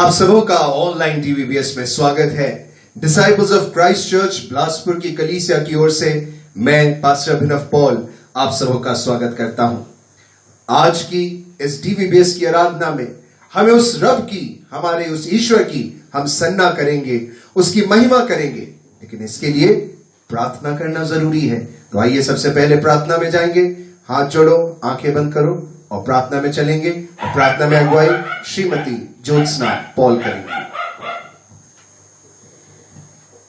आप सबों का ऑनलाइन DVBS में स्वागत है। Disciples of Christ church Bilaspur की कलीसिया की ओर से मैं पास्टर अभिनव पॉल आप सबों का स्वागत करता हूं। आज की इस DVBS की आराधना में हमें उस रब की, हमारे उस ईश्वर की हम सन्ना करेंगे, उसकी महिमा करेंगे, लेकिन इसके लिए प्रार्थना करना जरूरी है। तो आइए सबसे पहले प्रार्थना में जाएंगे। हाथ जोड़ो, आंखें बंद करो और प्रार्थना में चलेंगे। और प्रार्थना में अगुवाई श्रीमती ज्योत्सना पॉल करेंगी।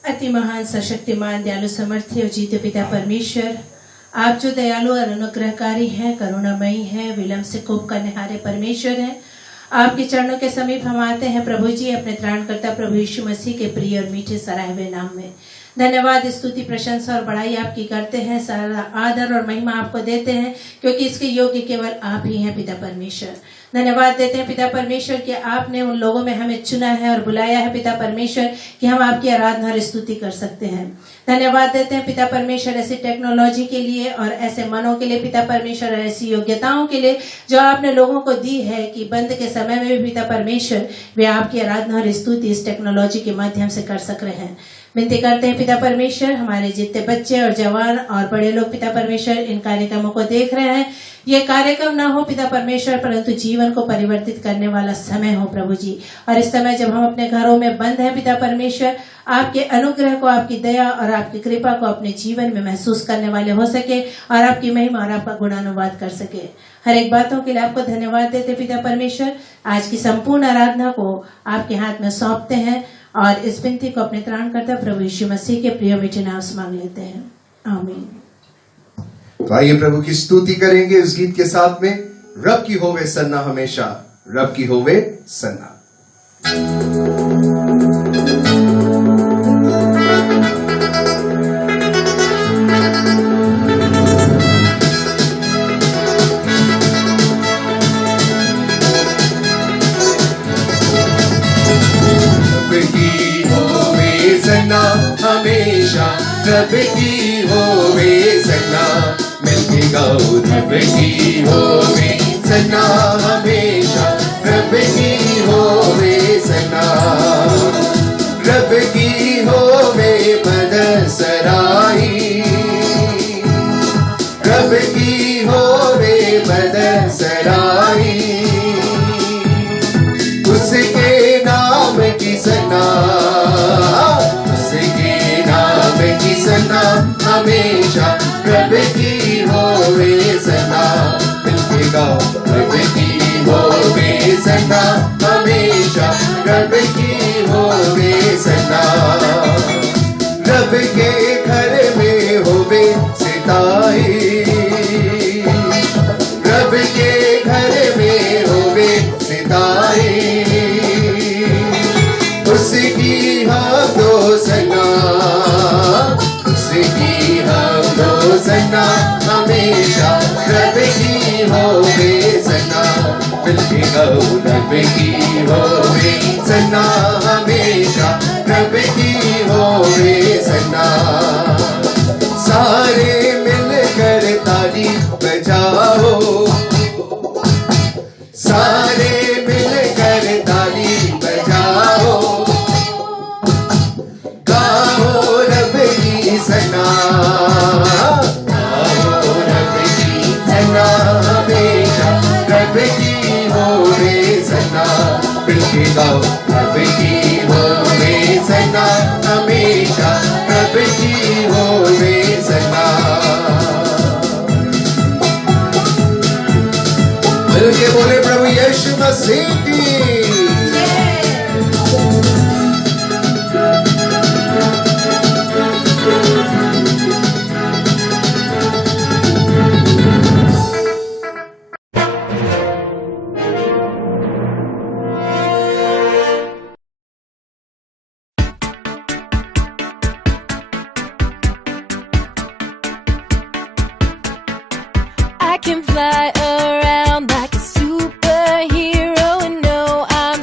अति महान, सशक्तिमान, दयालु, समर्थी और जीते पिता परमेश्वर, आप जो दयालु और अनुग्रहकारी हैं, करुणामयी हैं, विलंब से कोप करने हारे परमेश्वर हैं, आपके चरणों के समीप हम आते हैं प्रभु जी, अपने त्राणकर्ता प्रभु यीशु मसीह के प्रिय और मीठे सराहे हुए नाम में। धन्यवाद, स्तुति, प्रशंसा और बड़ाई आपकी करते हैं। सारा आदर और महिमा आपको देते हैं, क्योंकि इसके योग्य केवल आप ही हैं पिता परमेश्वर। धन्यवाद देते हैं पिता परमेश्वर कि आपने उन लोगों में हमें चुना है और बुलाया है पिता परमेश्वर कि हम आपकी आराधना और स्तुति कर सकते हैं। धन्यवाद देते हैं पिता परमेश्वर ऐसी टेक्नोलॉजी के लिए और ऐसे मनों के लिए पिता परमेश्वर, और ऐसी योग्यताओं के लिए जो आपने लोगों को दी है कि बंद के समय में भी पिता परमेश्वर वे आपकी आराधना और स्तुति इस टेक्नोलॉजी के माध्यम से कर सक रहे हैं। विनती करते हैं पिता परमेश्वर, हमारे जितने बच्चे और जवान और बड़े लोग पिता परमेश्वर इन कार्यक्रमों को देख रहे हैं, ये कार्यक्रम ना हो पिता परमेश्वर, परंतु जीवन को परिवर्तित करने वाला समय हो प्रभु जी। और इस समय जब हम अपने घरों में बंद हैं पिता परमेश्वर, आपके अनुग्रह को, आपकी दया और आपकी कृपा को अपने जीवन में महसूस करने वाले हो सके और आपकी महिमा और आपका गुणानुवाद कर सके। हर एक बातों के लिए आपको धन्यवाद देते पिता परमेश्वर। आज की संपूर्ण आराधना को आपके हाथ में सौंपते हैं और इस विनती को अपने त्राणकर्ता प्रभु यीशु मसीह के प्रिय मीठे नाम से मांग लेते हैं, आमीन। तो आइए प्रभु की स्तुति करेंगे इस गीत के साथ में। रब की होवे सन्ना हमेशा, रब की होवे सन्ना। हमेशा रब की होवे सन्ना, मिलके गाओ रब की होवे सन्ना हमेशा, रब की होवे सन्ना, रब की होवे मदद सराही, रब की होवे मदद सराही, उसके नाम की सन्ना, सन्ना हमेशा, रब की होवे सन्ना, मिलके गाओ रब की होवे सन्ना हमेशा, रब की होवे सन्ना, रब के घर में होवे सिताई, रब के घर में होवे सिताई, उसकी हम दो सन्ना, उसकी हम दो सन्ना हमेशा, रब की होवे सन्ना, मिलके गाओ रब की होवे सन्ना हमेशा, रब की होवे सन्ना, सारे मिलकर ताली बजाओ, सारे मिलकर ताली बजाओ, गाओ रब की सन्ना, गाओ रब की सन्ना हमेशा, रब की होवे सन्ना, मिलके गाओ रब की होवे सन्ना हमेशा, रब की होवे सन्ना, मिलके बोले प्रभु यीशु मसीह की। I can fly around like a superhero and know I'm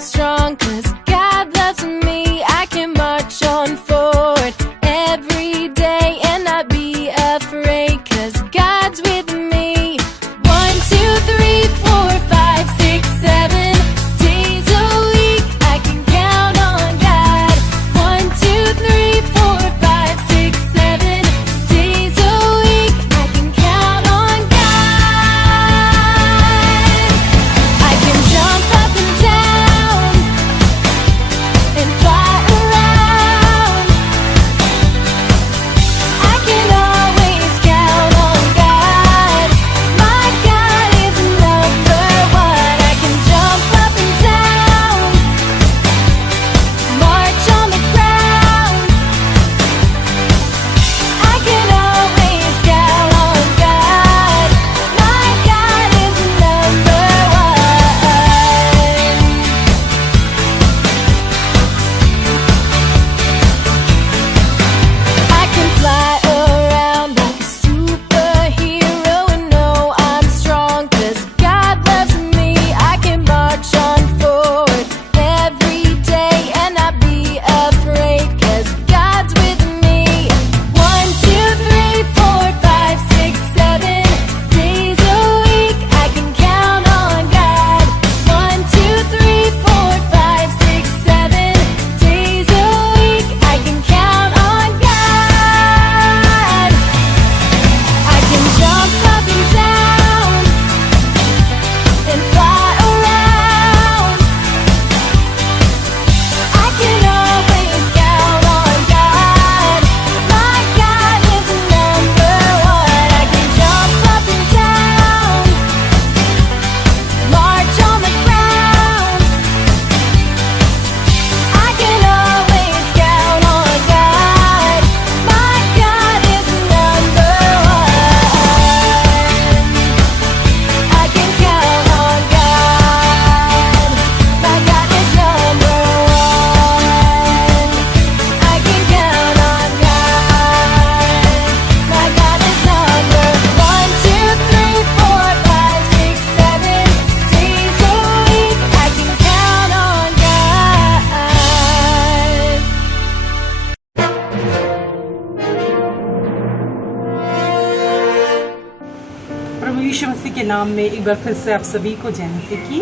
नाम में एक बार फिर से आप सभी को जय मसीह की।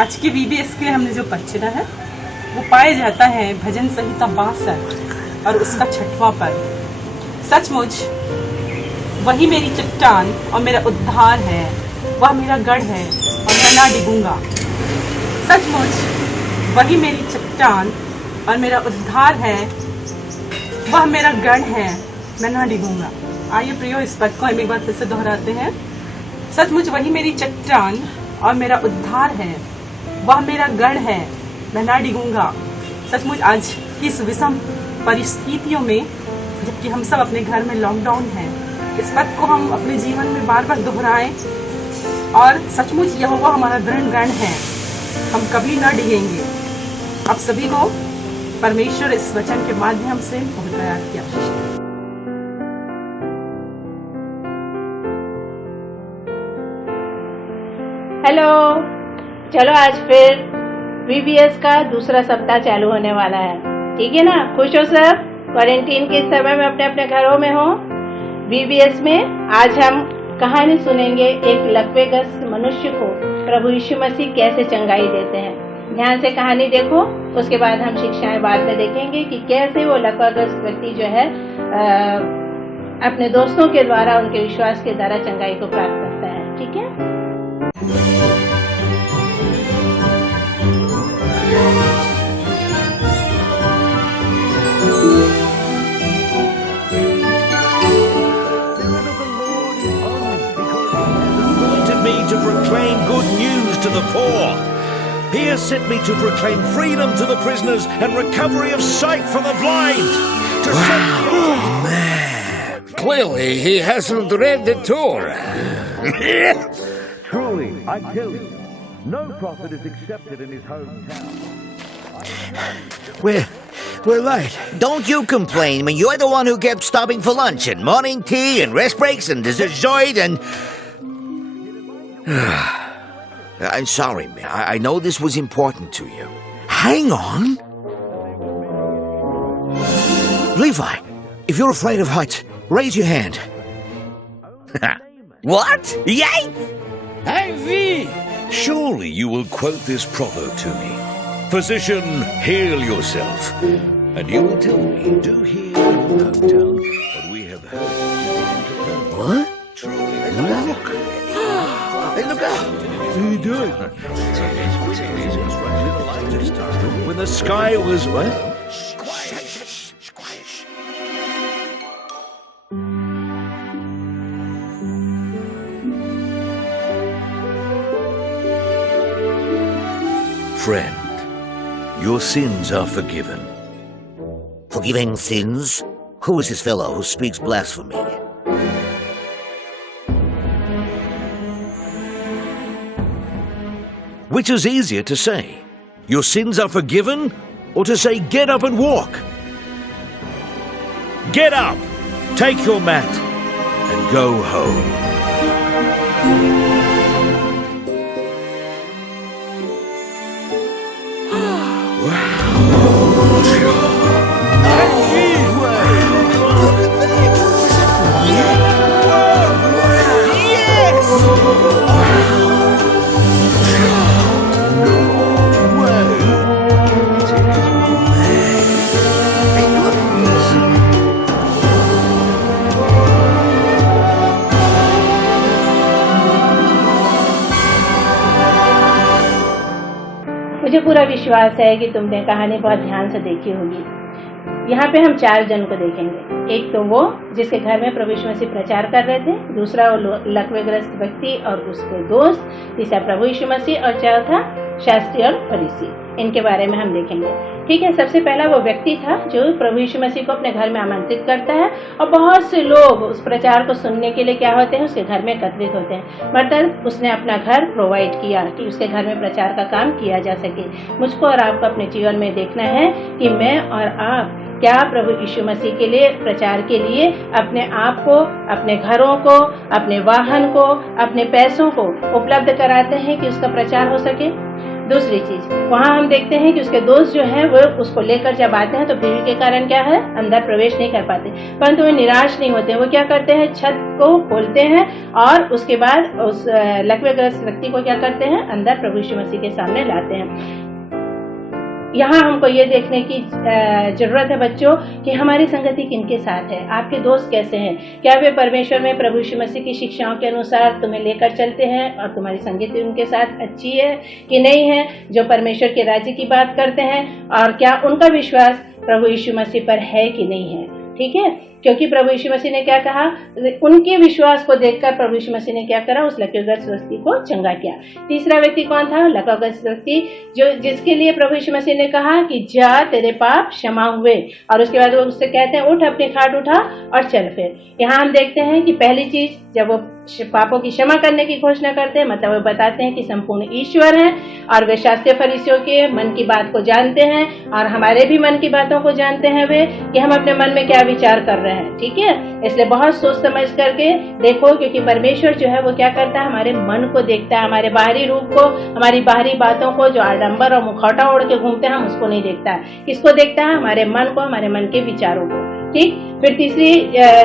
आज के VBS के लिए हमने जो पद चुना है वो पाया जाता है भजन संहिता 62 और उसका 6वां पद। सचमुच वही मेरी चट्टान और मेरा उद्धार है, वह मेरा गढ़ है और मैं ना डिगूंगा। सचमुच वही मेरी चट्टान और मेरा उद्धार है, वह मेरा गढ़ है, मैं ना डिगूंगा। आइए प्रियो, इस पद को हम एक बार फिर से दोहराते हैं। सचमुच वही मेरी चट्टान और मेरा उद्धार है, वह मेरा गढ़ है, मैं ना डिगूंगा। सचमुच आज की इस विषम परिस्थितियों में, जबकि हम सब अपने घर में लॉकडाउन है, इस पद को हम अपने जीवन में बार बार दोहराएं और सचमुच यहोवा हमारा दृढ़ गढ़ है, हम कभी ना डिगेंगे। आप सभी को परमेश्वर इस वचन के माध्यम से बहुत प्यार किया। हेलो, चलो आज फिर VBS का दूसरा सप्ताह चालू होने वाला है। ठीक है ना? खुश हो सब? क्वारंटीन के समय में अपने अपने घरों में हो। VBS में आज हम कहानी सुनेंगे, एक लकवेग्रस्त मनुष्य को प्रभु यीशु मसीह कैसे चंगाई देते हैं। ध्यान से कहानी देखो, उसके बाद हम शिक्षाएं बाद में देखेंगे कि कैसे वो लकवेग्रस्त व्यक्ति जो है अपने दोस्तों के द्वारा, उनके विश्वास के द्वारा चंगाई को प्राप्त करता है। ठीक है? Me to proclaim good news to the poor. He has sent me to proclaim freedom to the prisoners and recovery of sight for the blind. To set Man, clearly he hasn't read the Torah. Truly, I tell you, no prophet is accepted in his hometown. We're late. Don't you complain. I mean, you're the one who kept stopping for lunch and morning tea and rest breaks and dessert and... I'm sorry, man. I know this was important to you. Hang on. Levi, if you're afraid of heights, raise your hand. What? Yay! Hey, V! Surely you will quote this proverb to me. Physician, heal yourself. And you will tell me, do here in your hometown what we have heard. What? Truly, Look. Hey, look out. What are you doing? When the sky was what? Friend, your sins are forgiven. Forgiving sins? Who is this fellow who speaks blasphemy? Which is easier to say? Your sins are forgiven, or to say, get up and walk? Get up, take your mat, and go home. मुझे पूरा विश्वास है कि तुमने कहानी बहुत ध्यान से देखी होगी। यहाँ पे हम 4 जन को देखेंगे। एक तो वो जिसके घर में प्रभु यीशु मसीह प्रचार कर रहे थे, दूसरा वो लकवेग्रस्त व्यक्ति और उसके दोस्त, तीसरा प्रभु यीशु मसीह और चौथा शास्त्री और फरीसी। इनके बारे में हम देखेंगे। ठीक है, सबसे पहला वो व्यक्ति था जो प्रभु यीशु मसीह को अपने घर में आमंत्रित करता है और बहुत से लोग उस प्रचार को सुनने के लिए क्या होते हैं, उसके घर में एकत्रित होते हैं। मतलब उसने अपना घर प्रोवाइड किया कि उसके घर में प्रचार का काम किया जा सके। मुझको और आपको अपने जीवन में देखना है कि मैं और आप क्या प्रभु यीशु मसीह के लिए, प्रचार के लिए अपने आप को, अपने घरों को, अपने वाहन को, अपने पैसों को उपलब्ध कराते हैं कि उसका प्रचार हो सके। दूसरी चीज, वहाँ हम देखते हैं कि उसके दोस्त जो हैं वो उसको लेकर जब आते हैं तो भीड़ के कारण क्या है, अंदर प्रवेश नहीं कर पाते, परंतु वे निराश नहीं होते। वो क्या करते हैं, छत को खोलते हैं और उसके बाद उस लकवेग्रस्त व्यक्ति को क्या करते हैं, अंदर प्रभु यीशु मसीह के सामने लाते हैं। यहाँ हमको ये देखने की जरूरत है बच्चों कि हमारी संगति किनके साथ है, आपके दोस्त कैसे हैं, क्या वे परमेश्वर में प्रभु यीशु मसीह की शिक्षाओं के अनुसार तुम्हें लेकर चलते हैं और तुम्हारी संगति उनके साथ अच्छी है कि नहीं है, जो परमेश्वर के राज्य की बात करते हैं, और क्या उनका विश्वास प्रभु यीशु मसीह पर है कि नहीं है। ठीक है, क्योंकि प्रभु यीशु मसीह ने क्या कहा, उनके विश्वास को देखकर प्रभु यीशु मसीह ने क्या करा, उस लकवेग्रस्त व्यक्ति को चंगा किया। तीसरा व्यक्ति कौन था, लकवेग्रस्त व्यक्ति, जो जिसके लिए प्रभु यीशु मसीह ने कहा कि जा तेरे पाप क्षमा हुए, और उसके बाद वो उससे कहते हैं उठ अपनी खाट उठा और चल फिर। यहाँ हम देखते हैं कि पहली चीज जब वो पापों की क्षमा करने की घोषणा करते हैं, मतलब वो बताते हैं कि संपूर्ण ईश्वर हैं और वे शास्त्रीय फरीसियों के मन की बात को जानते हैं और हमारे भी मन की बातों को जानते हैं वे कि हम अपने मन में क्या विचार कर रहे हैं। ठीक है, इसलिए बहुत सोच समझ करके देखो, क्योंकि परमेश्वर जो है वो क्या करता है, हमारे मन को देखता है, हमारे बाहरी रूप को, हमारी बाहरी बातों को, जो आडंबर और मुखौटा ओढ़ के घूमते हैं हम उसको नहीं देखता है। किसको देखता है, हमारे मन को, हमारे मन के विचारों को। ठीक, फिर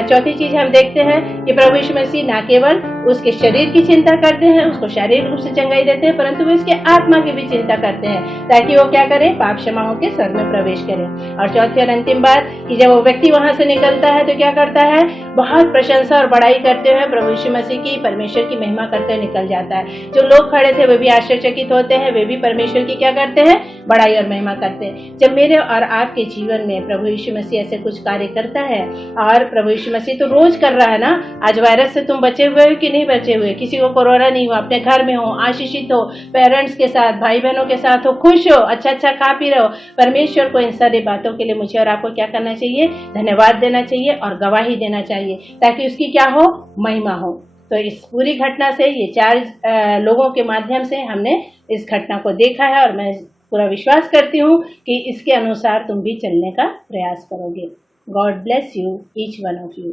चौथी चीज हम देखते हैं कि प्रभु यीशु मसीह न केवल उसके शरीर की चिंता करते हैं, उसको शारीरिक रूप से चंगाई देते हैं, परंतु वे उसके आत्मा की भी चिंता करते हैं ताकि वो क्या करे, पाप क्षमा होकर स्वर्ग में प्रवेश करे। और चौथी और अंतिम बात कि जब वो व्यक्ति वहां से निकलता है तो क्या करता है, बहुत प्रशंसा और बड़ाई करते हुए प्रभु यीशु मसीह की, परमेश्वर की महिमा करते हुए निकल जाता है। जो लोग खड़े थे वे भी आश्चर्यचकित होते हैं, वे भी परमेश्वर की क्या करते हैं, बड़ाई और महिमा करते हैं। जब मेरे और आपके जीवन में प्रभु यीशु मसीह ऐसे कुछ कार्य करता है, और प्रभु यीशु मसीह तो रोज कर रहा है ना, आज वायरस से तुम बचे हुए हो कि नहीं बचे हुए, किसी को कोरोना नहीं हुआ, अपने घर में हो, आशीषित हो, पेरेंट्स के साथ, भाई बहनों के साथ हो, खुश हो, अच्छा अच्छा खा पी रहे हो। परमेश्वर को इन सारी बातों के लिए मुझे और आपको क्या करना चाहिए, धन्यवाद देना चाहिए और गवाही देना चाहिए, ताकि उसकी क्या हो, महिमा हो। तो इस पूरी घटना से, ये 4 लोगों के माध्यम से हमने इस घटना को देखा है, और मैं पूरा विश्वास करती हूँ कि इसके अनुसार तुम भी चलने का प्रयास करोगे। God bless you, each one of you.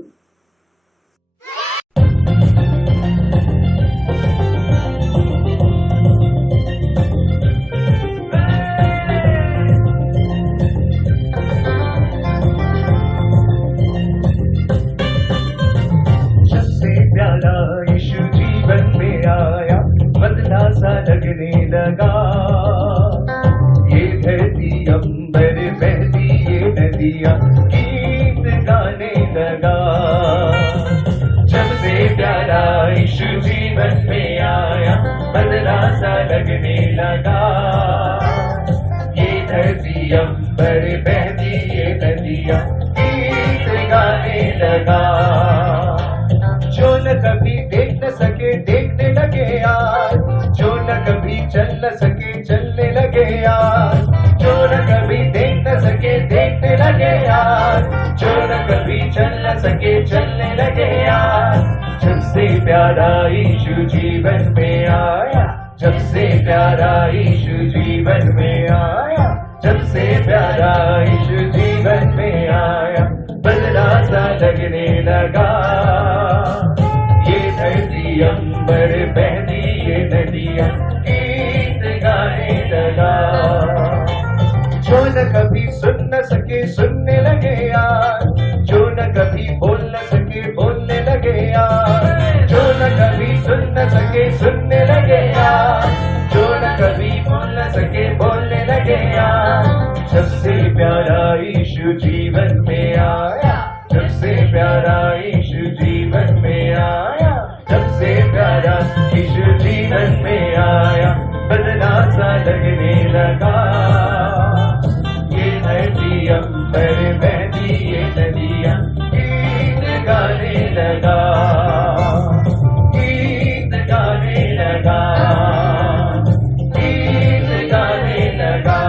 जब से प्यारा यीशु जीवन में आया, बदला सा लगने लगा, ये धरती अंबर बहती ये नदियाँ गाने लगा। जब से प्यारा यीशु जीवन में आया, बदला सा लगने लगा, ये धरती अंबर बहती ये नदियाँ गीत गाने लगा। जो न कभी देख न सके देखने लगे यार, जो न कभी चल न सके चलने लगे यार, जो न कभी देख न सके देखने लगे यार, जो न कभी चल न सके चलने लगे यार। जब से प्यारा यीशु जीवन में आया, जब से प्यारा यीशु जीवन में आया, जब से प्यारा यीशु जीवन में आया, बदला सा लगने लगा, ये धरती अंबर बहती ये नदियाँ गीत गाने लगा। जो न कभी सुन न सके सुनने लगे यार, जो न कभी बोल न सके बोलने लगे यार, जो न कभी सुन न सके सुनने लगे यार, जो न कभी बोल न सके बोलने लगे यार। जब से प्यारा यीशु जीवन में आया, जब से प्यारा यीशु जीवन में आया, जब से प्यारा यीशु जीवन में आया, बदला सा लगने लगा, ये धरती अंबर बहती ये नदियाँ गीत गाने लगा, गीत गाने लगा, गीत गाने लगा।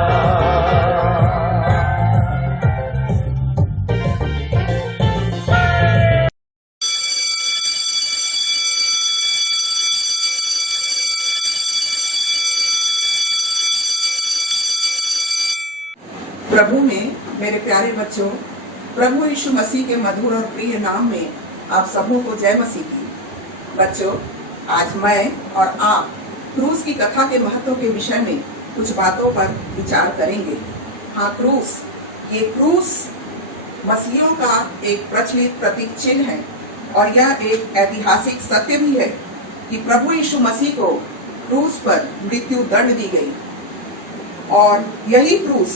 प्रभु में मेरे प्यारे बच्चों, प्रभु यीशु मसीह के मधुर और प्रिय नाम में आप सबों को जय मसीह की। बच्चों, आज मैं और आप क्रूस की कथा के महत्व के विषय में कुछ बातों पर विचार करेंगे। हाँ, क्रूस, ये क्रूस मसीहियों का एक प्रचलित प्रतीक चिन्ह है और यह एक ऐतिहासिक सत्य भी है कि प्रभु यीशु मसीह को क्रूस पर मृत्यु दंड दी गई और यही क्रूस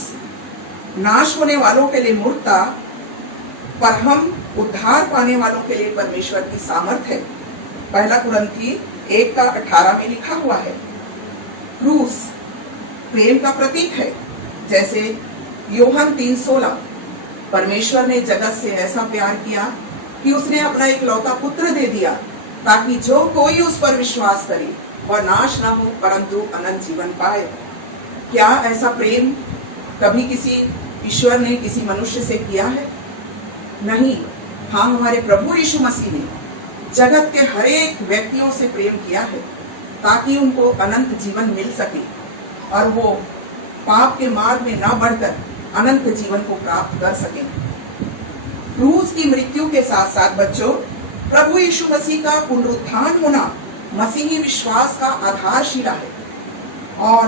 नाश होने वालों के लिए मूर्खता पर हम उद्धार पाने वालों के लिए परमेश्वर की सामर्थ है। पहला कुरिन्थी 1:18 में लिखा हुआ है, क्रूस प्रेम का प्रतीक है। जैसे यूहन्ना 3:16, परमेश्वर ने जगत से ऐसा प्यार किया कि उसने अपना इकलौता पुत्र दे दिया ताकि जो कोई उस पर विश्वास करे वह नाश न हो परंतु अनंत जीवन पाए। क्या ऐसा प्रेम कभी किसी ईश्वर ने किसी मनुष्य से किया है? नहीं। हाँ, हमारे प्रभु यीशु मसीह ने जगत के हर एक व्यक्तियों से प्रेम किया है ताकि उनको अनंत जीवन मिल सके और वो पाप के मार्ग में न बढ़कर अनंत जीवन को प्राप्त कर सके। क्रूस की मृत्यु के साथ साथ बच्चों, प्रभु यीशु मसीह का पुनरुत्थान होना मसीही विश्वास का आधारशिला है और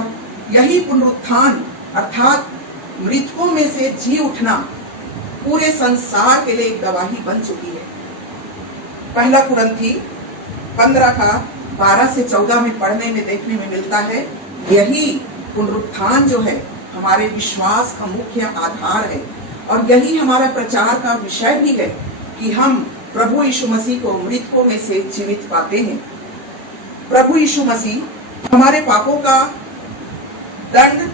यही पुनरुत्थान अर्थात मृतकों में से जी उठना पूरे संसार के लिए एक गवाही बन चुकी है। पहला कुरिन्थी 15:12 से 14 में पढ़ने में देखने में मिलता है, यही पुनरुत्थान जो है हमारे विश्वास का मुख्य आधार है और यही हमारा प्रचार का विषय भी है कि हम प्रभु यीशु मसीह को मृतकों में से जीवित पाते हैं। प्रभु यीशु मसीह हमारे पापों का दंड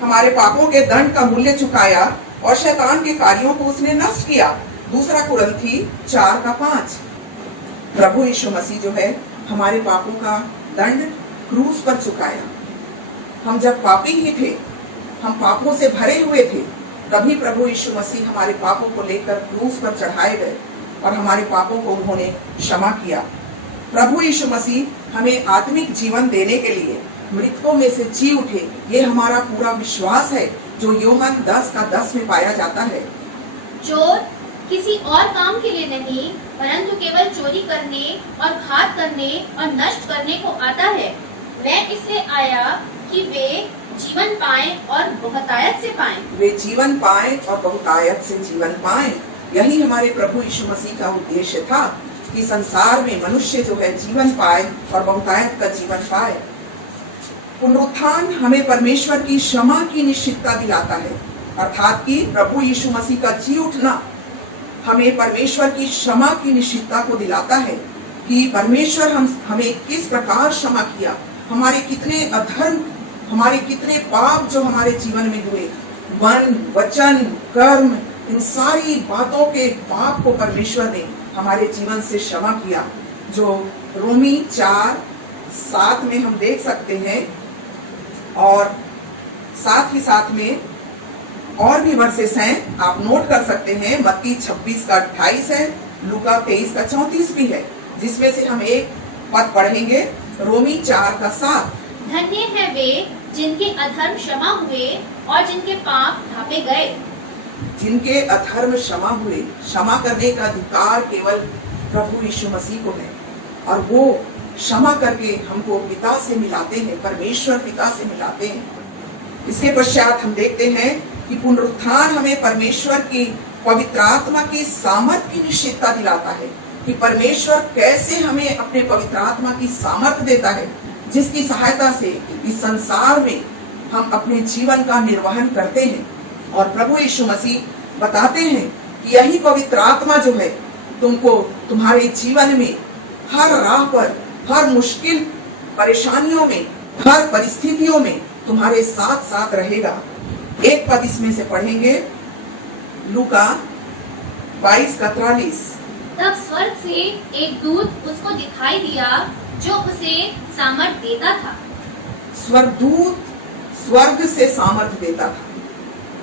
हमारे पापों के दंड का मूल्य चुकाया और शैतान के कार्यों को उसने नष्ट किया। दूसरा कुरिन्थी 4:5, प्रभु यीशु मसीह जो है हमारे पापों का दंड क्रूस पर चुकाया। हम जब पापी ही थे, हम पापों से भरे हुए थे, तभी प्रभु यीशु मसीह हमारे पापों को लेकर क्रूस पर चढ़ाए गए और हमारे पापों को उन्होंने क्षमा किया। प्रभु यीशु मसीह हमें आत्मिक जीवन देने के लिए मृतकों में से जी उठे, ये हमारा पूरा विश्वास है जो यूहन्ना 10:10 में पाया जाता है। चोर किसी और काम के लिए नहीं परंतु केवल चोरी करने और घात करने और नष्ट करने को आता है। मैं इसलिए आया कि वे जीवन पाएं और बहुतायत से पाएं। वे जीवन पाएं और बहुतायत से जीवन पाएं। यही हमारे प्रभु यीशु मसीह का उद्देश्य था कि संसार में मनुष्य जो है जीवन पाए और बहुतायत का जीवन पाए। पुनरुत्थान हमें परमेश्वर की क्षमा की निश्चितता दिलाता है, अर्थात कि प्रभु यीशु मसीह का जी उठना हमें परमेश्वर की क्षमा की निश्चितता को दिलाता है कि परमेश्वर हमें किस प्रकार क्षमा किया, हमारे कितने अधर्म, हमारे कितने पाप जो हमारे जीवन में हुए, मन, वचन, कर्म, इन सारी बातों के पाप को परमेश्वर ने हमारे जीवन से क्षमा किया, जो रोमी 4:7 में हम देख सकते हैं। और साथ ही साथ में और भी वर्सेस हैं, आप नोट कर सकते हैं। मत्ती 26:28 है, लूका 23:34 भी है, जिसमें से हम एक पद पढ़ेंगे, रोमी 4:7। धन्य है वे जिनके अधर्म क्षमा हुए और जिनके पाप ढांपे गए। जिनके अधर्म क्षमा हुए, क्षमा करने का अधिकार केवल प्रभु यीशु मसीह को है और वो क्षमा करके हमको पिता से मिलाते हैं, परमेश्वर पिता से मिलाते हैं। इसके पश्चात हम देखते हैं कि पुनरुत्थान हमें परमेश्वर की पवित्र आत्मा की सामर्थ की निश्चितता दिलाता है कि परमेश्वर कैसे हमें अपने पवित्र आत्मा की सामर्थ देता है, जिसकी सहायता से इस संसार में हम अपने जीवन का निर्वहन करते हैं। और प्रभु यीशु मसीह बताते हैं कि यही पवित्र आत्मा जो है तुमको तुम्हारे जीवन में हर राह पर, हर मुश्किल परेशानियों में, हर परिस्थितियों में तुम्हारे साथ साथ रहेगा। एक पद इसमें से पढ़ेंगे, लूका 22:43। तब स्वर्ग से एक दूत उसको दिखाई दिया जो उसे सामर्थ देता था। स्वर्गदूत स्वर्ग से सामर्थ देता था,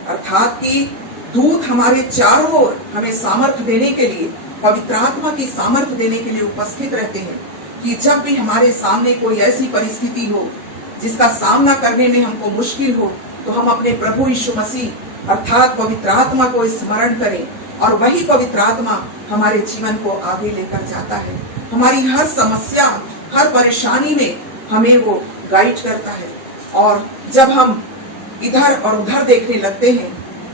अर्थात कि दूत हमारे चारों ओर हमें सामर्थ देने के लिए, पवित्र आत्मा की सामर्थ देने के लिए उपस्थित रहते हैं कि जब भी हमारे सामने कोई ऐसी परिस्थिति हो जिसका सामना करने में हमको मुश्किल हो, तो हम अपने प्रभु यीशु मसीह अर्थात पवित्र आत्मा को स्मरण करें और वही पवित्र आत्मा हमारे जीवन को आगे लेकर जाता है। हमारी हर समस्या, हर परेशानी में हमें वो गाइड करता है। और जब हम इधर और उधर देखने लगते हैं,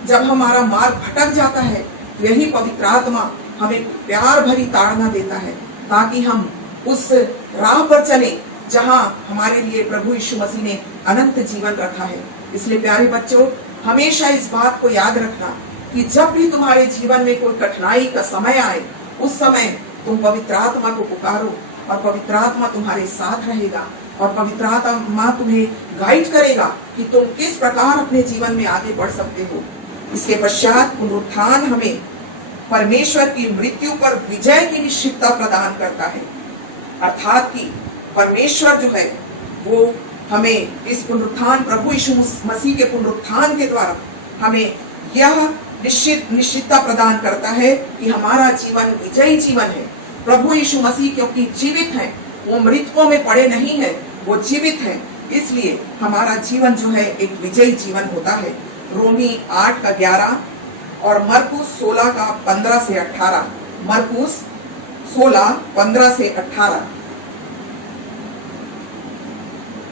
जब हमारा मार्ग भटक जाता है, यही पवित्र आत्मा हमें प्यार भरी ताड़ना देता है ताकि हम उस राह पर चले जहां हमारे लिए प्रभु यीशु मसीह ने अनंत जीवन रखा है। इसलिए प्यारे बच्चों, हमेशा इस बात को याद रखना कि जब भी तुम्हारे जीवन में कोई कठिनाई का समय आए, उस समय तुम पवित्र आत्मा को पुकारो और पवित्र आत्मा तुम्हारे साथ रहेगा और पवित्र आत्मा तुम्हें गाइड करेगा कि तुम किस प्रकार अपने जीवन में आगे बढ़ सकते हो। इसके पश्चात पुनरुत्थान हमें परमेश्वर की मृत्यु पर विजय की निश्चितता प्रदान करता है, अर्थात कि परमेश्वर जो है वो हमें इस पुनरुत्थान, प्रभु यीशु मसीह के पुनरुत्थान के द्वारा हमें यह निश्चितता प्रदान करता है कि हमारा जीवन विजयी जीवन है। प्रभु यीशु मसीह क्योंकि जीवित है, वो मृतकों में पड़े नहीं है, वो जीवित है, इसलिए हमारा जीवन जो है एक विजयी जीवन होता है। रोमी 8:11 और मरकुस 16:15 से 18। मरकुस 16:15 से 18।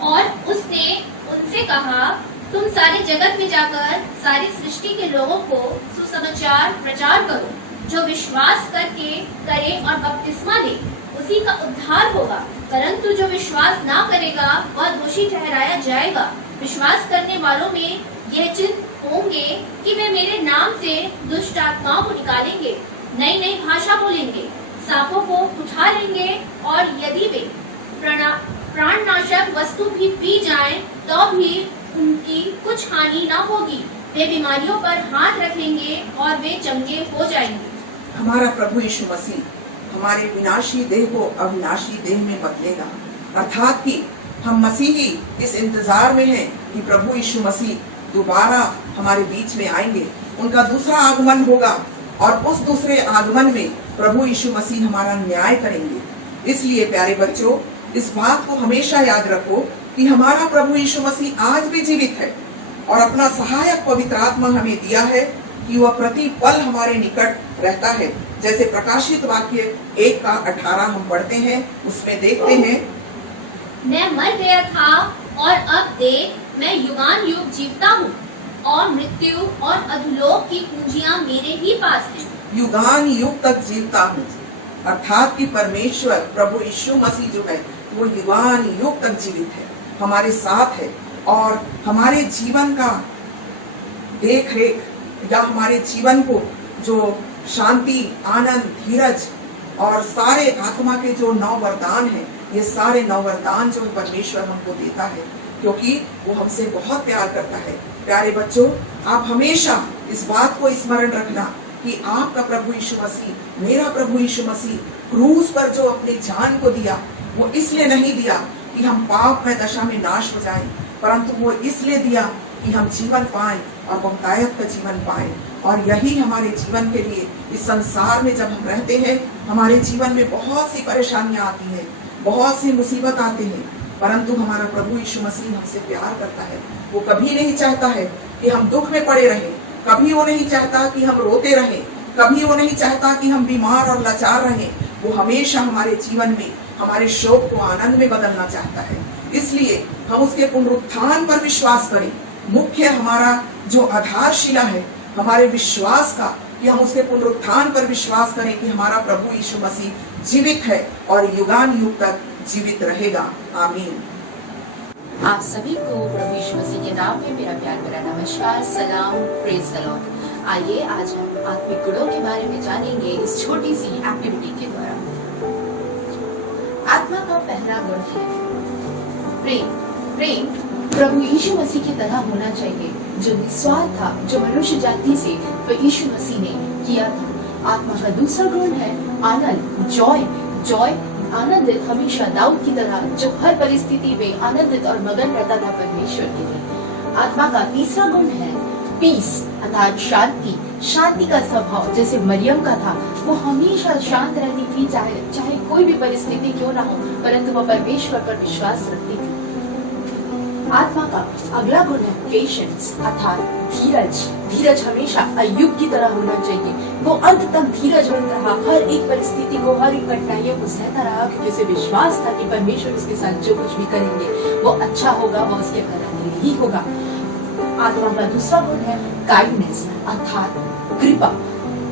और उसने उनसे कहा, तुम सारे जगत में जाकर सारी सृष्टि के लोगों को सुसमाचार प्रचार करो। जो विश्वास करे और बपतिस्मा ले, उसी का उद्धार होगा, परंतु जो विश्वास ना करेगा वह दोषी ठहराया जाएगा। विश्वास करने वालों में यह चिन्ह होंगे कि वे मेरे नाम से दुष्ट आत्माओं को निकालेंगे, नई नई भाषा बोलेंगे, सांपों को उठा लेंगे, और यदि वे प्राणनाशक वस्तु भी पी जाएं, तो भी उनकी कुछ हानि ना होगी। वे बीमारियों पर हाथ रखेंगे और वे चंगे हो जाएंगे। हमारा प्रभु यीशु मसीह हमारे विनाशी देह को अविनाशी देह में बदलेगा, अर्थात कि हम मसीही इस इंतजार में हैं कि प्रभु यीशु मसीह दोबारा हमारे बीच में आएंगे। उनका दूसरा आगमन होगा और उस दूसरे आगमन में प्रभु यीशु मसीह हमारा न्याय करेंगे। इसलिए प्यारे बच्चों, इस बात को हमेशा याद रखो कि हमारा प्रभु यीशु मसीह आज भी जीवित है और अपना सहायक पवित्र आत्मा हमें दिया है कि वह प्रति पल हमारे निकट रहता है। जैसे प्रकाशित वाक्य 1:18 हम पढ़ते हैं, उसमें देखते हैं, मैं मर गया था और अब देख मैं युगान युग जीवता हूँ, और मृत्यु और अधोलोक की कुंजियां मेरे ही पास हैं। युगान युग तक जीवता हूँ, अर्थात कि परमेश्वर प्रभु यीशु मसीह जो है वो युगान युग तक जीवित है, हमारे साथ है, और हमारे जीवन का देख रेख या हमारे जीवन को जो शांति, आनंद, धीरज और सारे आत्मा के जो 9 वरदान हैं, ये सारे 9 वरदान जो परमेश्वर हमको देता है, क्योंकि वो हमसे बहुत प्यार करता है। प्यारे बच्चों, आप हमेशा इस बात को स्मरण रखना कि आपका प्रभु यीशु मसीह, मेरा प्रभु यीशु मसीह क्रूस पर जो अपनी जान को दिया, वो इसलिए नहीं दिया कि हम पाप में दशा में नाश हो जाएं, परंतु वो इसलिए दिया कि हम जीवन पाएं और बहुतायत का जीवन पाएं। और यही हमारे जीवन के लिए, इस संसार में जब हम रहते हैं, हमारे जीवन में बहुत सी परेशानियां आती हैं, बहुत सी मुसीबत आते हैं, परंतु हमारा प्रभु यीशु मसीह हमसे प्यार करता है। वो कभी नहीं चाहता है कि हम दुख में पड़े रहें, कभी वो नहीं चाहता कि हम रोते रहें, कभी वो नहीं चाहता कि हम बीमार और लाचार रहें। वो हमेशा हमारे जीवन में हमारे शोक को आनंद में बदलना चाहता है। इसलिए हम उसके पुनरुत्थान पर विश्वास करें। मुख्य हमारा जो आधारशिला है हमारे विश्वास का, कि हम उसके पुनरुत्थान पर विश्वास करें कि हमारा प्रभु यीशु मसीह जीवित है और युगान युग तक जीवित रहेगा। आमीन। आप सभी को प्रभु यीशु मसीह के नाम में मेरा प्यार भरा नमस्कार, सलाम, प्रेज द लॉर्ड। आइए आज हम आत्मिक गुणों के बारे में जानेंगे इस छोटी सी एक्टिविटी के द्वारा। आत्मा का पहला गुण है प्रेम। प्रेम प्रभु यीशु मसीह की तरह होना चाहिए, जो निस्वार्थ था, जो मनुष्य जाति से यीशु मसीह ने किया था। आत्मा का दूसरा गुण है आनंद, जॉय। आनंदित हमेशा दाऊद की तरह, जो हर परिस्थिति में आनंदित और मगन रहता था परमेश्वर के लिए। आत्मा का तीसरा गुण है पीस, अर्थात शांति का स्वभाव, जैसे मरियम का था। वो हमेशा शांत रहती थी, चाहे कोई भी परिस्थिति क्यों ना हो, परंतु वो परमेश्वर पर विश्वास रखती थी। आत्मा का अगला गुण है पेशेंस अर्थात धीरज। धीरज हमेशा अय्यूब की तरह होना चाहिए। वो अंत तक धीरजवंत रहा, हर एक परिस्थिति को, हर एक कठिनाइयों को सहता रहा, क्योंकि उसे विश्वास था कि परमेश्वर उसके साथ जो कुछ भी करेंगे वो अच्छा होगा, वो उसके भले के लिए ही होगा। आत्मा का दूसरा गुण है काइंडनेस अर्थात कृपा,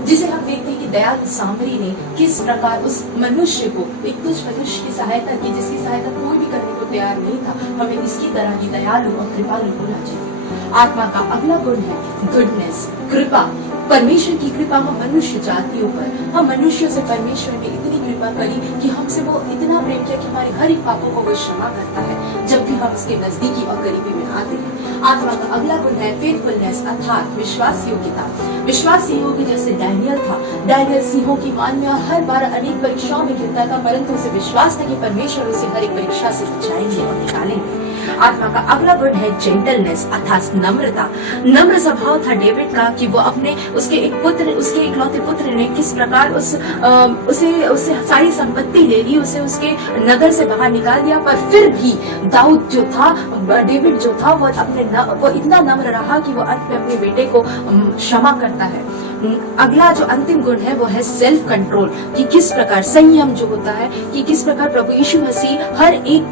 जिसे हम देखते हैं कि दयालु सामरी ने किस प्रकार उस मनुष्य को, एक तुच्छ मनुष्य की सहायता की, जिसकी सहायता कोई भी करने को तैयार नहीं था। हमें इसकी तरह ही दयालु और कृपालु होना चाहिए। आत्मा का अगला गुण है गुडनेस कृपा। परमेश्वर की कृपा हम मनुष्य जातियों पर, हम मनुष्यों से परमेश्वर ने इतनी कृपा करी कि हमसे वो इतना प्रेम किया कि हमारे हर एक पापों को वो क्षमा करता है जब भी हम उसके नजदीकी और करीबी में आते हैं। आत्मा का अगला गुण है फेथफुलनेस अर्थात विश्वास योग्यता। विश्वास योग्य जैसे डैनियल था। डैनियल सिंहों की मान में हर बार अनेक परीक्षाओं में गिरता था, परंतु उसे विश्वास था कि परमेश्वर उसे हर एक परीक्षा से बचाएंगे और निकालेंगे। आत्मा का अगला गुण है जेंटलनेस अर्थात नम्रता। नम्र स्वभाव था डेविड का कि वो अपने उसके इकलौते पुत्र ने किस प्रकार उसे सारी संपत्ति ले ली, उसे उसके नगर से बाहर निकाल दिया, पर फिर भी दाऊद जो था, डेविड जो था, वो इतना नम्र रहा कि वो अंत में अपने बेटे को क्षमा करता है। अगला जो अंतिम गुण है वो है सेल्फ कंट्रोल, कि किस प्रकार संयम जो होता है, कि किस प्रकार प्रभु यीशु मसीह हर एक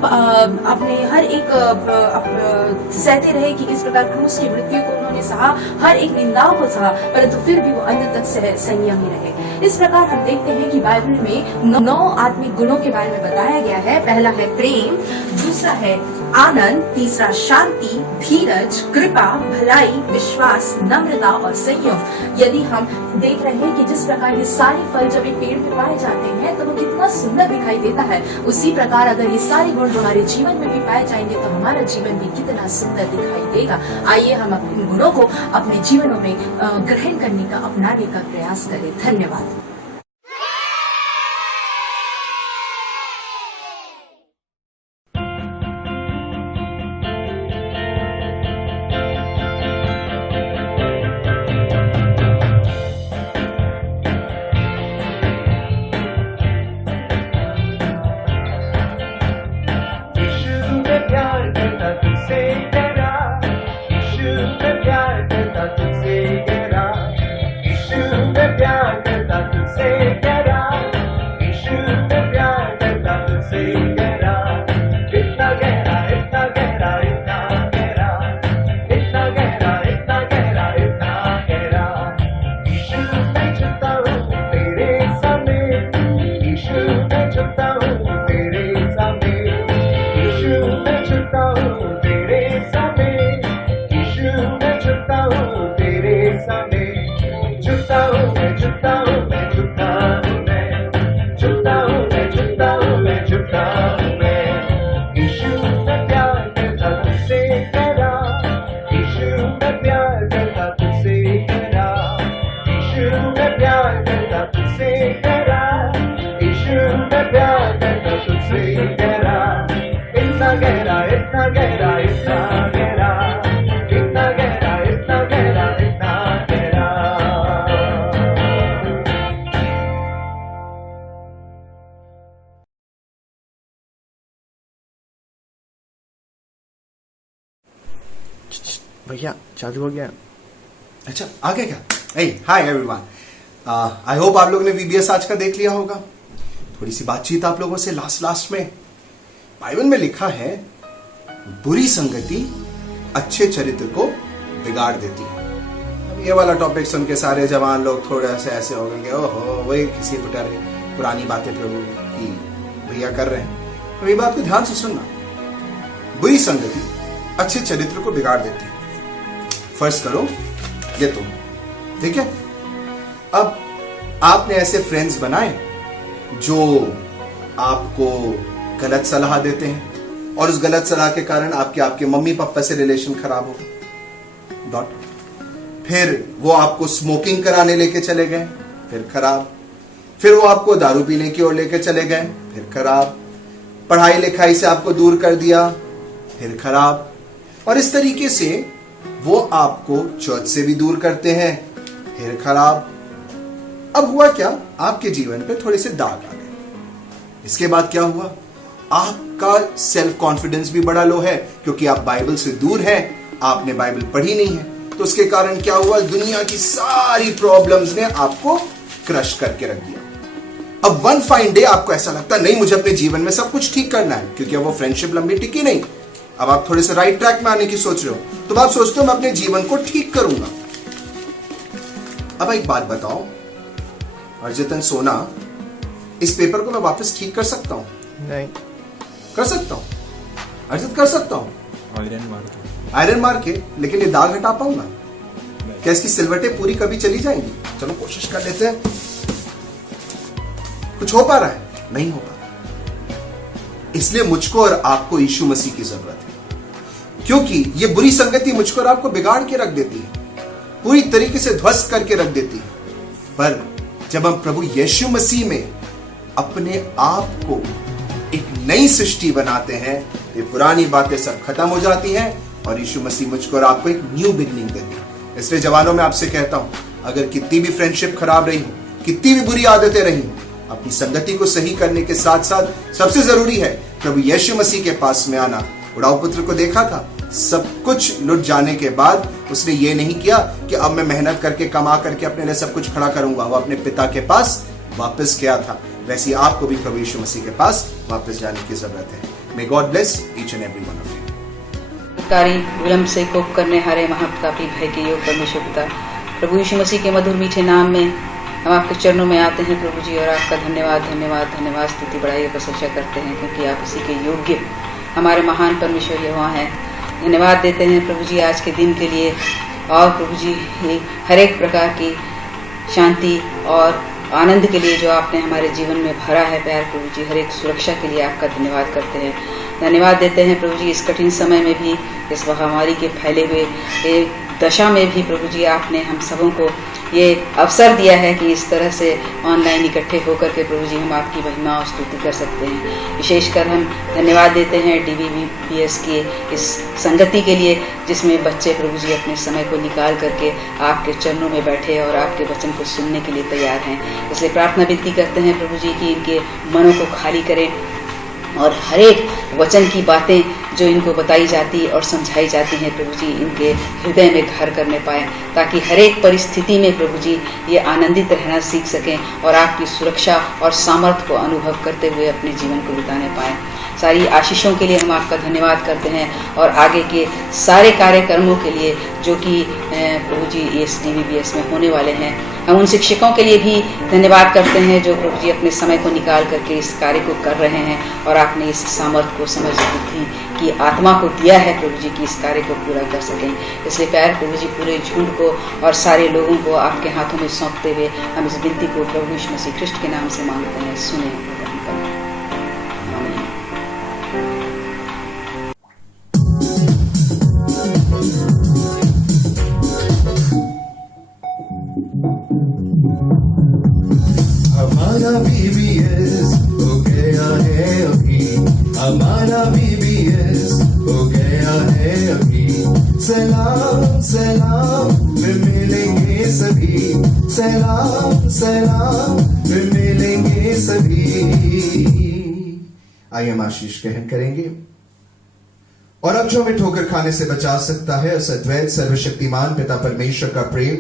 सहते रहे, कि किस प्रकार क्रूस की मृत्यु को उन्होंने सहा, हर एक निंदाओं को सहा, परंतु फिर भी वो अंत तक संयमी रहे। इस प्रकार हम देखते हैं कि बाइबल में 9 आत्मिक गुणों के बारे में बताया गया है। पहला है प्रेम, दूसरा है आनंद, तीसरा शांति, धीरज, कृपा, भलाई, विश्वास, नम्रता और संयम। यदि हम देख रहे हैं कि जिस प्रकार ये सारे फल जब एक पेड़ पे पाए जाते हैं तो वो कितना सुंदर दिखाई देता है, उसी प्रकार अगर ये सारे गुण हमारे जीवन में भी पाए जाएंगे तो हमारा जीवन भी कितना सुंदर दिखाई देगा। आइए हम अपने गुणों को अपने जीवनों में ग्रहण करने का, अपनाने का प्रयास करें। धन्यवाद। भैया चालू हो गया। अच्छा आ गया क्या? हे हाय एवरीवन, आई होप आप लोगों ने वीबीएस आज का देख लिया होगा। थोड़ी सी बातचीत आप लोगों से लास्ट में। बाइबल में लिखा है बुरी संगति अच्छे चरित्र को बिगाड़ देती है। अब ये वाला टॉपिक सुन के सारे जवान लोग थोड़े से ऐसे हो गए, ओहो वही किसी पुरानी बातें प्रभु की भैया कर रहे हैं। अब ये बात को ध्यान से सुनना, बुरी संगति अच्छे चरित्र को बिगाड़ देती है। फर्ज करो ये तुम, ठीक है? अब आपने ऐसे फ्रेंड्स बनाए जो आपको गलत सलाह देते हैं और उस गलत सलाह के कारण आपके मम्मी पापा से रिलेशन खराब हो गए। फिर वो आपको स्मोकिंग कराने लेके चले गए, फिर खराब। फिर वो आपको दारू पीने की ओर लेके चले गए, फिर खराब। पढ़ाई लिखाई से आपको दूर कर दिया, फिर खराब। और इस तरीके से वो आपको चर्च से भी दूर करते हैं, फिर खराब। अब हुआ क्या, आपके जीवन पे थोड़े से दाग आ गए। इसके बाद क्या हुआ, आपका सेल्फ कॉन्फिडेंस भी बड़ा लो है, क्योंकि आप बाइबल से दूर हैं, आपने बाइबल पढ़ी नहीं है। तो उसके कारण क्या हुआ, दुनिया की सारी प्रॉब्लम्स ने आपको क्रश करके रख दिया। अब वन फाइन डे आपको ऐसा लगता नहीं मुझे अपने जीवन में सब कुछ ठीक करना है, क्योंकि अब वो फ्रेंडशिप लंबी टिकी नहीं। अब आप थोड़े से राइट ट्रैक में आने की सोच रहे हो, तो आप सोचते हो मैं अपने जीवन को ठीक करूंगा। अब एक बात बताओ अर्जितन सोना, इस पेपर को मैं वापस ठीक कर सकता हूं? नहीं। कर सकता हूं अर्जित, कर सकता हूं आयरन मार के, लेकिन ये दाग हटा पाऊंगा क्या? इसकी सिलवटें पूरी कभी चली जाएंगी? चलो कोशिश कर लेते हैं। कुछ हो पा रहा है? नहीं हो पा रहा। इसलिए मुझको और आपको यीशु मसीह की जरूरत है, क्योंकि ये बुरी संगति मुझको और आपको बिगाड़ के रख देती है, पूरी तरीके से ध्वस्त करके रख देती है। पर जब हम प्रभु यीशु मसीह में अपने आप को एक नई सृष्टि बनाते हैं, ये पुरानी बातें सब खत्म हो जाती हैं और यीशु मसीह मुझको और आपको एक न्यू बिगनिंग देते हैं। इसलिए जवानों में आपसे कहता हूं, अगर कितनी भी फ्रेंडशिप खराब रही हो, कितनी भी बुरी आदतें रही हो, अपनी संगति को सही करने के साथ साथ सबसे जरूरी है प्रभु यीशु मसीह के पास में आना। उड़ाऊ पुत्र को देखा था, सब कुछ लुट जाने के बाद उसने ये नहीं किया कि अब मैं मेहनत करके कमा करके अपने लिए सब कुछ खड़ा करूंगा। वो अपने पिता के पास वापस गया था। वैसे आपको भी प्रभु यीशु मसीह के पास वापस जाने की जरूरत है। May God bless each and every one of you. कारी विलंब से कोप करने हारे महाप्रतापी भय के योग परमेश्वर पिता, प्रभु यीशु मसीह के मधुर मीठे नाम में हम आपके चरणों में आते हैं प्रभु जी, और आपका धन्यवाद धन्यवाद धन्यवाद स्तुति बढ़ाई प्रशंसा करते हैं, क्योंकि आप इसी के योग्य हमारे महान परमेश्वर यहोवा हैं। धन्यवाद देते हैं प्रभु जी आज के दिन के लिए, और प्रभु जी हर एक प्रकार की शांति और आनंद के लिए जो आपने हमारे जीवन में भरा है प्यार प्रभु जी, हर एक सुरक्षा के लिए आपका धन्यवाद करते हैं। धन्यवाद देते हैं प्रभु जी इस कठिन समय में भी, इस महामारी के फैले हुए एक दशा में भी प्रभु जी आपने हम सबों को ये अवसर दिया है कि इस तरह से ऑनलाइन इकट्ठे होकर के प्रभु जी हम आपकी महिमा और स्तुति कर सकते हैं। विशेषकर हम धन्यवाद देते हैं DVBS के इस संगति के लिए, जिसमें बच्चे प्रभु जी अपने समय को निकाल करके आपके चरणों में बैठे और आपके वचन को सुनने के लिए तैयार हैं। इसलिए प्रार्थना विनती करते हैं प्रभु जी कि इनके मनों को खाली करें और हर एक वचन की बातें जो इनको बताई जाती और समझाई जाती हैं प्रभु जी इनके हृदय में घर करने पाए, ताकि हर एक परिस्थिति में प्रभु जी ये आनंदित रहना सीख सकें और आपकी सुरक्षा और सामर्थ्य को अनुभव करते हुए अपने जीवन को बिताने पाएं। सारी आशीषों के लिए हम आपका धन्यवाद करते हैं, और आगे के सारे कार्यक्रमों के लिए जो कि प्रभु जी इस DVBS में होने वाले हैं। हम उन शिक्षकों के लिए भी धन्यवाद करते हैं जो प्रभु जी अपने समय को निकाल करके इस कार्य को कर रहे हैं, और आपने इस सामर्थ्य को समझ बुद्धि की आत्मा को दिया है प्रभु जी कि इस कार्य को पूरा कर सकें। इसलिए प्यार प्रभु जी पूरे झुंड को और सारे लोगों को आपके हाथों में सौंपते हुए हम इस विनती को प्रभु यीशु मसीह ख्रिस्ट के नाम से मांगते हैं, सुने। हमारा VBS हो गया है अभी, हमारा VBS हो गया है अभी। सलाम सलाम फिर मिलेंगे सभी, सलाम सलाम फिर मिलेंगे सभी। आइए हम आशीष ग्रहण करेंगे। और अब जो हमें ठोकर खाने से बचा सकता है उस अद्वैत सर्वशक्तिमान पिता परमेश्वर का प्रेम,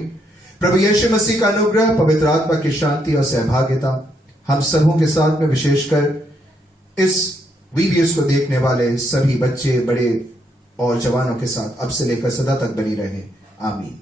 प्रभु यीशु मसीह का अनुग्रह, पवित्र आत्मा की शांति और सहभागिता हम सबों के साथ में, विशेषकर इस VBS को देखने वाले सभी बच्चे, बड़े और जवानों के साथ अब से लेकर सदा तक बनी रहे। आमीन।